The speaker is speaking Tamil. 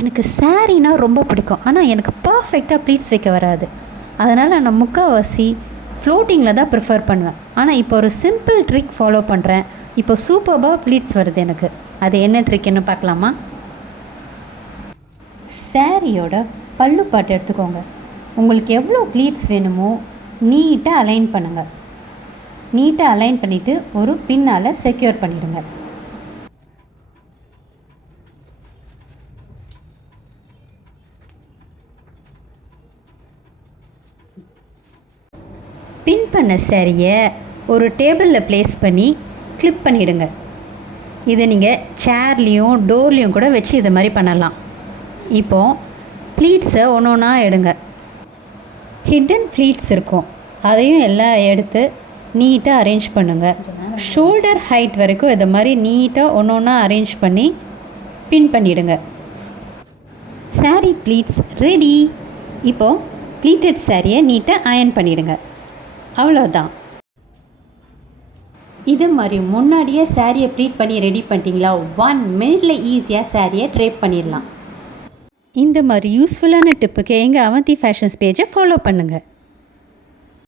எனக்கு சாரீனா ரொம்ப பிடிக்கும். ஆனால் எனக்கு பர்ஃபெக்டாக ப்ளீட்ஸ் வைக்க வராது. அதனால் நான் முக்கால்வாசி ஃப்ளோட்டிங்கில் தான் ப்ரிஃபர் பண்ணுவேன். ஆனால் இப்போ ஒரு சிம்பிள் ட்ரிக் ஃபாலோ பண்ணுறேன். இப்போ சூப்பர்பாக ப்ளீட்ஸ் வருது எனக்கு. அது என்ன ட்ரிக்னு பார்க்கலாமா? சாரியோட பல்லு பாட்டு எடுத்துக்கோங்க. உங்களுக்கு எவ்வளோ ப்ளீட்ஸ் வேணுமோ நீட்டாக அலைன் பண்ணுங்கள். நீட்டாக அலைன் பண்ணிவிட்டு ஒரு பின்னால் செக்யூர் பண்ணிவிடுங்க. பின் பண்ண சாரியை ஒரு டேபிளில் ப்ளேஸ் பண்ணி கிளிப் பண்ணிவிடுங்க. இதை நீங்கள் சேர்லேயும் டோர்லேயும் கூட வச்சு இது மாதிரி பண்ணலாம். இப்போது ப்ளீட்ஸை ஒன்று ஒன்றா எடுங்க. ஹிடன் ப்ளீட்ஸ் இருக்கும், அதையும் எல்லாம் எடுத்து நீட்டாக அரேஞ்ச் பண்ணுங்கள். ஷோல்டர் ஹைட் வரைக்கும் இதை மாதிரி நீட்டாக ஒன்று ஒன்றா அரேஞ்ச் பண்ணி பின் பண்ணிவிடுங்க. Sari pleats ready. இப்போது ப்ளீட்டட் சாரியை நீட்டாக அயர்ன் பண்ணிவிடுங்க. அவ்வளோதான். இது மாதிரி முன்னாடியே சாரியை ப்ளீட் பண்ணி ரெடி பண்ணிட்டீங்களா, 1 மினிட்ல ஈஸியாக சாரியை ட்ரேப் பண்ணிடலாம். இந்த மாதிரி யூஸ்ஃபுல்லான டிப்புக்கு எங்கள் அவந்தி ஃபேஷன்ஸ் பேஜை ஃபாலோ பண்ணுங்கள்.